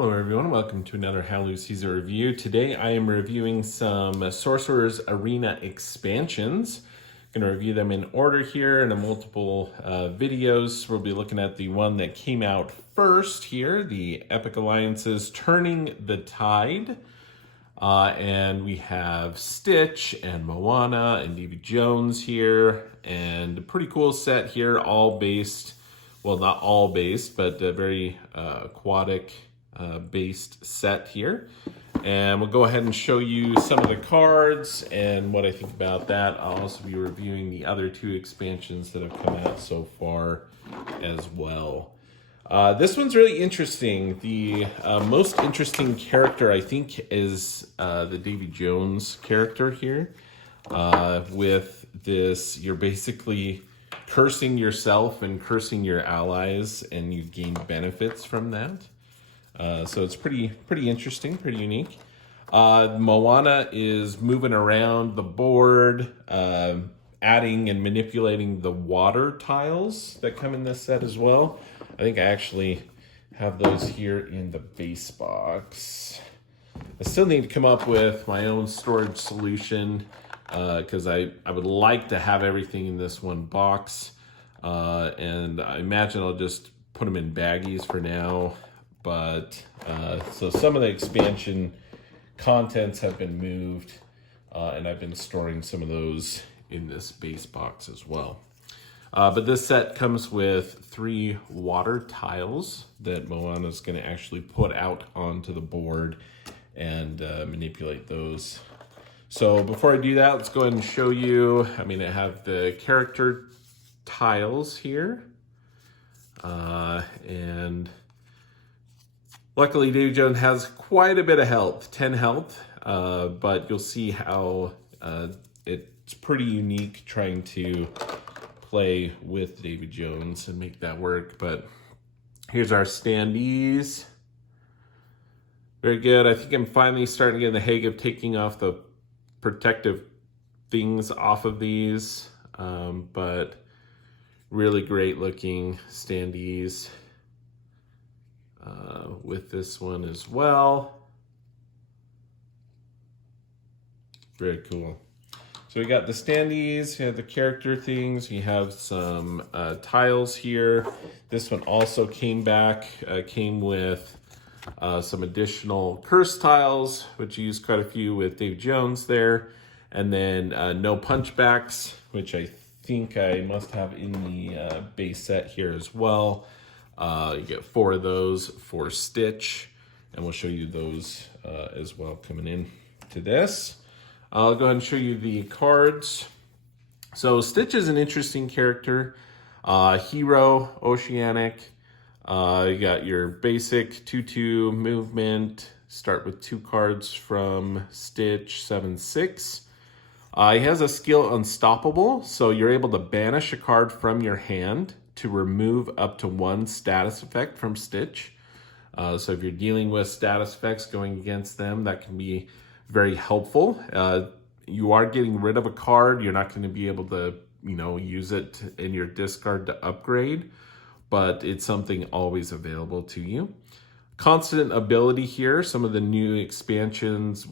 Hello everyone, welcome to another Halloween Season review. Today I am reviewing some Sorcerer's Arena expansions. I'm going to review them in order here in a multiple videos. We'll be looking at the one that came out first here, the Epic Alliances Turning the Tide. And we have Stitch and Moana and Davy Jones here, and a pretty cool set here, all based, well, not all based, but a very aquatic based set here. And we'll go ahead and show you some of the cards and what I think about that. I'll also be reviewing the other two expansions that have come out so far as well. This one's really interesting. The most interesting character, I think, is the Davy Jones character here. With this, you're basically cursing yourself and cursing your allies, and you gain benefits from that. So it's pretty interesting, pretty unique. Moana is moving around the board, adding and manipulating the water tiles that come in this set as well. I think I actually have those here in the base box. I still need to come up with my own storage solution because I would like to have everything in this one box. And I imagine I'll just put them in baggies for now. But so some of the expansion contents have been moved, and I've been storing some of those in this base box as well. But this set comes with 3 water tiles that Moana is going to actually put out onto the board and manipulate those. So before I do that, let's go ahead and show you. I have the character tiles here, and luckily, Davy Jones has quite a bit of health, 10 health, but you'll see how it's pretty unique trying to play with Davy Jones and make that work. But here's our standees. Very good. I think I'm finally starting to get in the hang of taking off the protective things off of these, but really great looking standees. With this one as well. Very cool. So we got the standees, you have the character things, you have some tiles here. This one also came with some additional curse tiles, which you use quite a few with Davy Jones there. And then no punchbacks, which I think I must have in the base set here as well. You get 4 of those for Stitch, and we'll show you those as well coming in to this. I'll go ahead and show you the cards. So Stitch is an interesting character. Hero, Oceanic. You got your basic 2/2 movement. Start with 2 cards from Stitch, 7/6. He has a skill Unstoppable, so you're able to banish a card from your hand to remove up to 1 status effect from Stitch. So if you're dealing with status effects going against them, that can be very helpful. You are getting rid of a card. You're not going to be able to, use it in your discard to upgrade, but it's something always available to you. Constant ability here. Some of the new expansions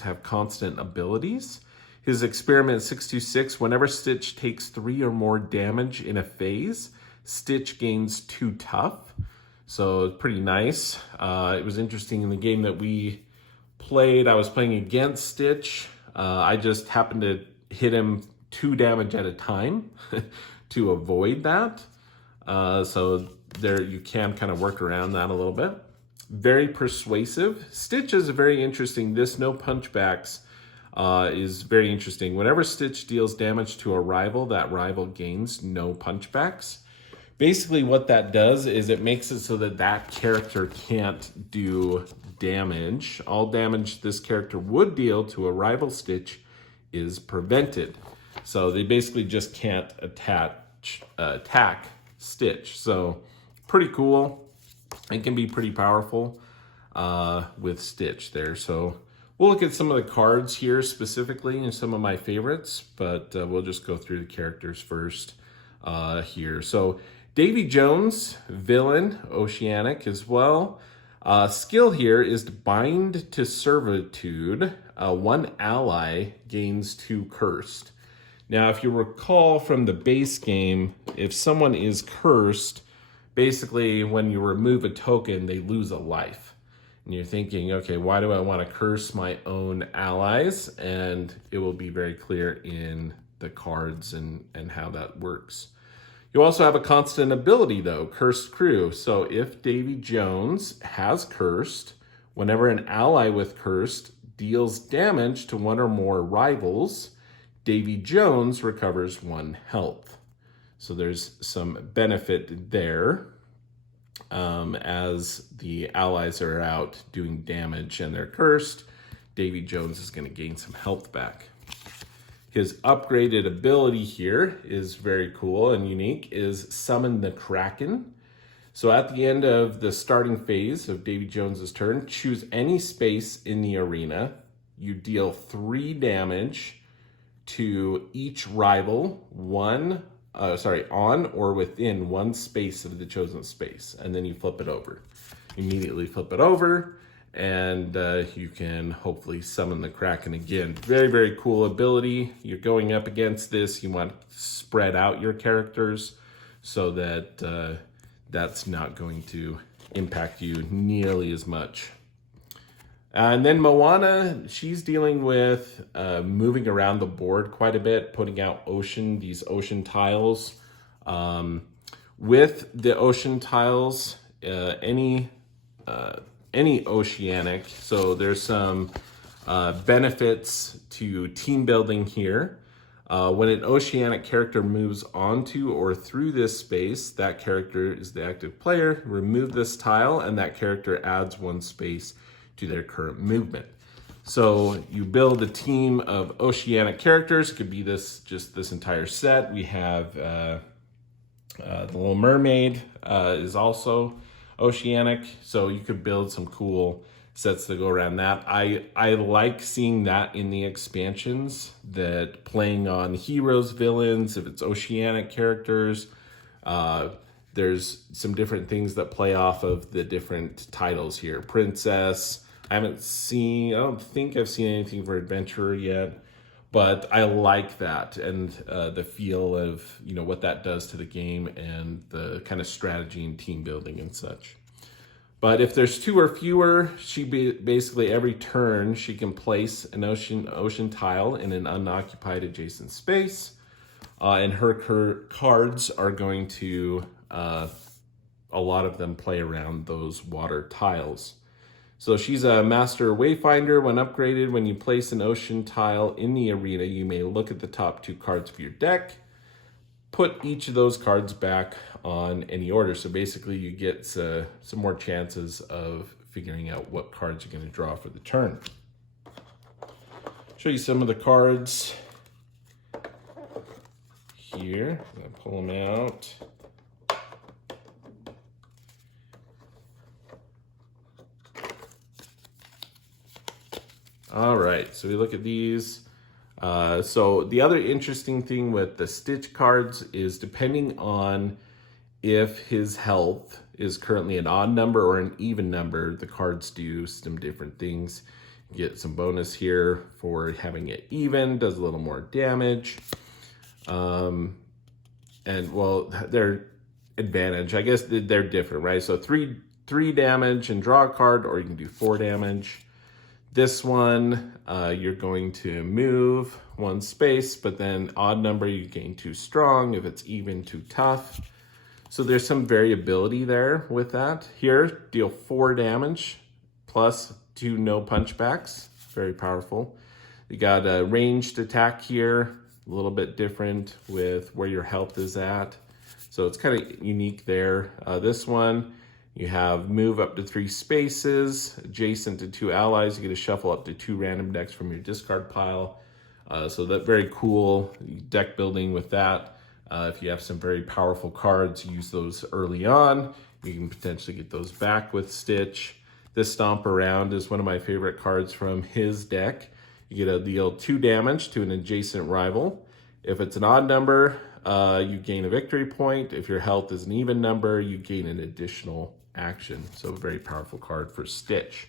have constant abilities. His experiment 626, whenever Stitch takes 3 or more damage in a phase, Stitch gains 2 tough. So it's pretty nice. It was interesting in the game that we played. I was playing against Stitch. I just happened to hit him 2 damage at a time to avoid that. So there you can kind of work around that a little bit. Very persuasive. Stitch is very interesting. This no punchbacks is very interesting. Whenever Stitch deals damage to a rival, that rival gains no punchbacks. Basically what that does is it makes it so that that character can't do damage. All damage this character would deal to a rival Stitch is prevented. So they basically just can't attack Stitch. So pretty cool. It can be pretty powerful with Stitch there. So we'll look at some of the cards here specifically and some of my favorites, but we'll just go through the characters first here. So Davy Jones, villain, Oceanic as well. Skill here is to bind to servitude. One ally gains 2 cursed. Now, if you recall from the base game, if someone is cursed, basically when you remove a token, they lose a life. And you're thinking, okay, why do I want to curse my own allies? And it will be very clear in the cards and how that works. You also have a constant ability though, Cursed Crew. So if Davy Jones has cursed, whenever an ally with cursed deals damage to one or more rivals, Davy Jones recovers 1 health. So there's some benefit there as the allies are out doing damage and they're cursed. Davy Jones is going to gain some health back. His upgraded ability here is very cool and unique, is Summon the Kraken. So at the end of the starting phase of Davy Jones's turn, choose any space in the arena. You deal 3 damage to each rival, on or within 1 space of the chosen space, and then you flip it over. Immediately flip it over, and you can hopefully summon the Kraken again. Very, very cool ability. You're going up against this. You want to spread out your characters so that that's not going to impact you nearly as much. And then Moana, she's dealing with moving around the board quite a bit, putting out these ocean tiles. With the ocean tiles, any oceanic, so there's some benefits to team building here. When an oceanic character moves onto or through this space, that character is the active player. Remove this tile, and that character adds 1 space to their current movement. So you build a team of oceanic characters. Could be this entire set. We have the Little Mermaid is also oceanic, so you could build some cool sets to go around that. I like seeing that in the expansions, that playing on heroes, villains, if it's oceanic characters, there's some different things that play off of the different titles here. Princess, I don't think I've seen anything for Adventurer yet, but I like that and the feel of, what that does to the game and the kind of strategy and team building and such. But if there's 2 or fewer, basically every turn she can place an ocean tile in an unoccupied adjacent space, and her cards are going to, a lot of them play around those water tiles. So she's a Master Wayfinder. When upgraded, when you place an ocean tile in the arena, you may look at the top 2 cards of your deck, put each of those cards back on any order. So basically you get some more chances of figuring out what cards you're going to draw for the turn. Show you some of the cards here. I'm going to pull them out. All right, so we look at these. So the other interesting thing with the Stitch cards is depending on if his health is currently an odd number or an even number, the cards do some different things. You get some bonus here for having it even, does a little more damage. And well, their advantage, I guess they're different, right? So three damage and draw a card, or you can do 4 damage. This one, you're going to move 1 space, but then odd number, you gain 2 strong. If it's even, 2 tough. So there's some variability there with that. Here, deal 4 damage plus 2 no punchbacks. Very powerful. You got a ranged attack here, a little bit different with where your health is at. So it's kind of unique there. This one, you have move up to 3 spaces, adjacent to 2 allies. You get to shuffle up to 2 random decks from your discard pile. So that very cool deck building with that. If you have some very powerful cards, use those early on. You can potentially get those back with Stitch. This Stomp Around is one of my favorite cards from his deck. You get to deal 2 damage to an adjacent rival. If it's an odd number, you gain a victory point. If your health is an even number, you gain an additional action. So a very powerful card for Stitch.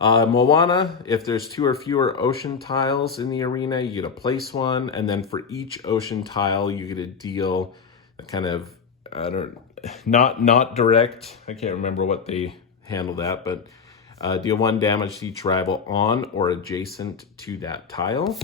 Moana, if there's 2 or fewer ocean tiles in the arena, you get to place one, and then for each ocean tile, you get to deal a kind of, not direct, I can't remember what they handle that, but deal 1 damage to each rival on or adjacent to that tile.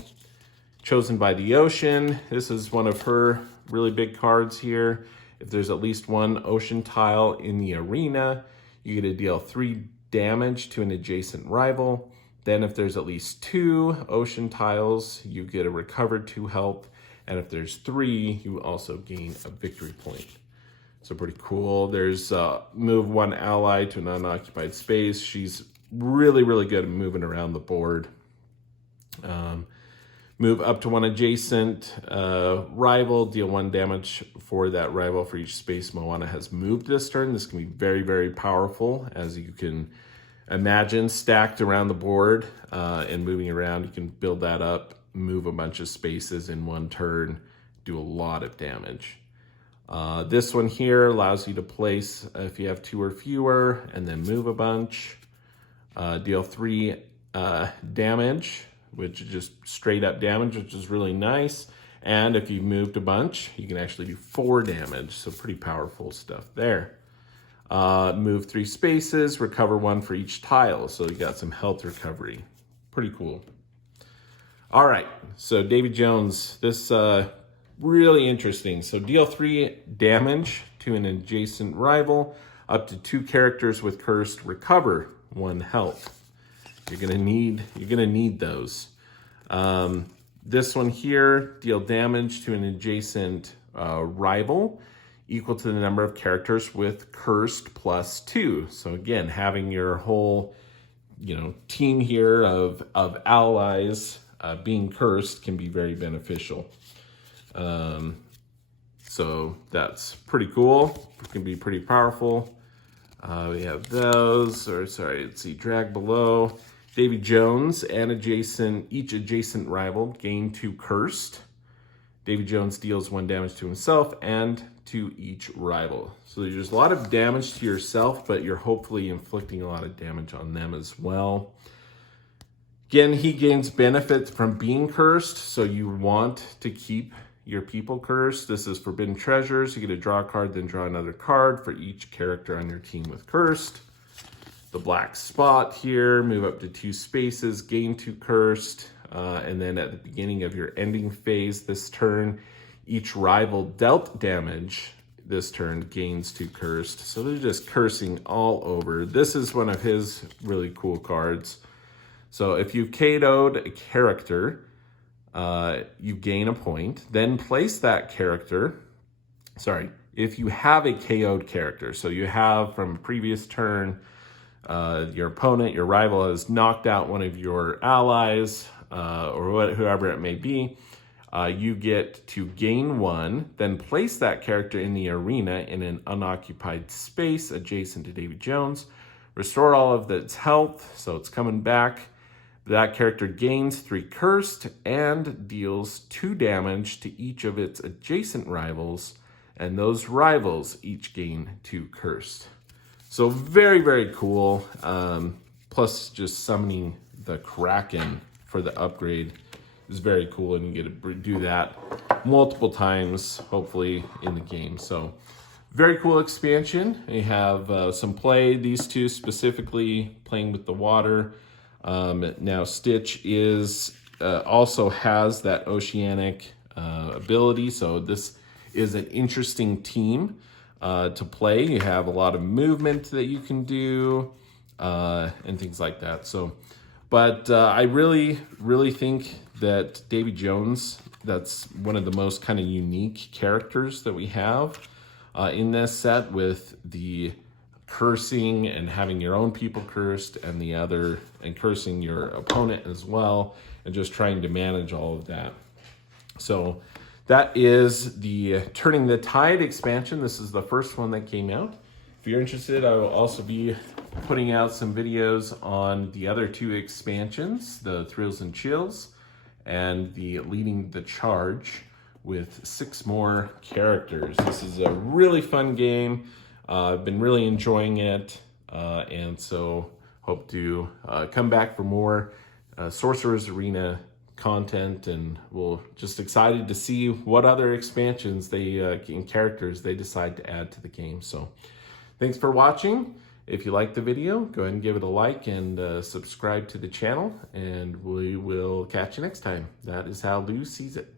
Chosen by the Ocean, this is one of her really big cards here. If there's at least 1 ocean tile in the arena, you get to deal 3 damage to an adjacent rival. Then if there's at least 2 ocean tiles, you get a recover 2 health. And if there's 3, you also gain a victory point. So pretty cool. There's move 1 ally to an unoccupied space. She's really, really good at moving around the board. Move up to 1 adjacent rival, deal 1 damage for that rival for each space Moana has moved this turn. This can be very, very powerful, as you can imagine, stacked around the board and moving around. You can build that up, move a bunch of spaces in 1 turn, do a lot of damage. This one here allows you to place if you have 2 or fewer, and then move a bunch. Deal 3 damage, which is just straight up damage, which is really nice. And if you've moved a bunch, you can actually do 4 damage. So pretty powerful stuff there. Move 3 spaces, recover 1 for each tile. So you got some health recovery. Pretty cool. All right, so Davy Jones, this really interesting. So deal 3 damage to an adjacent rival. Up to 2 characters with cursed, recover 1 health. You're gonna need those. This one here, deal damage to an adjacent rival equal to the number of characters with cursed plus 2. So again, having your whole team here of allies being cursed can be very beneficial. So that's pretty cool. It can be pretty powerful. We have those, let's see, drag below. Davy Jones and each adjacent rival gain 2 cursed. Davy Jones deals 1 damage to himself and to each rival. So there's a lot of damage to yourself, but you're hopefully inflicting a lot of damage on them as well. Again, he gains benefit from being cursed, so you want to keep your people cursed. This is Forbidden Treasures. You get to draw a card, then draw another card for each character on your team with cursed. The black spot here, move up to 2 spaces, gain 2 cursed, and then at the beginning of your ending phase this turn, each rival dealt damage this turn gains 2 cursed. So they're just cursing all over. This is one of his really cool cards. So if you've KO'd a character, you gain a point, then place that character, if you have a KO'd character, so you have from a previous turn, your opponent, your rival has knocked out one of your allies, or whoever it may be, you get to gain 1, then place that character in the arena in an unoccupied space adjacent to Davy Jones, restore all of its health, so it's coming back. That character gains 3 cursed and deals 2 damage to each of its adjacent rivals, and those rivals each gain 2 cursed. So very, very cool. Plus just summoning the Kraken for the upgrade is very cool, and you get to do that multiple times, hopefully, in the game. So very cool expansion. You have some play, these 2 specifically playing with the water. Now Stitch also has that oceanic ability, so this is an interesting team to play. You have a lot of movement that you can do and things like that. So, but I really, really think that Davy Jones, that's one of the most kind of unique characters that we have in this set, with the cursing and having your own people cursed and cursing your opponent as well, and just trying to manage all of that. So that is the Turning the Tide expansion. This is the first one that came out. If you're interested, I will also be putting out some videos on the other 2 expansions, the Thrills and Chills and the Leading the Charge, with 6 more characters. This is a really fun game. I've been really enjoying it, and so hope to come back for more Sorcerer's Arena content, and we're just excited to see what other expansions and characters they decide to add to the game. So thanks for watching. If you liked the video, go ahead and give it a like and subscribe to the channel, and we will catch you next time. That is how Lou sees it.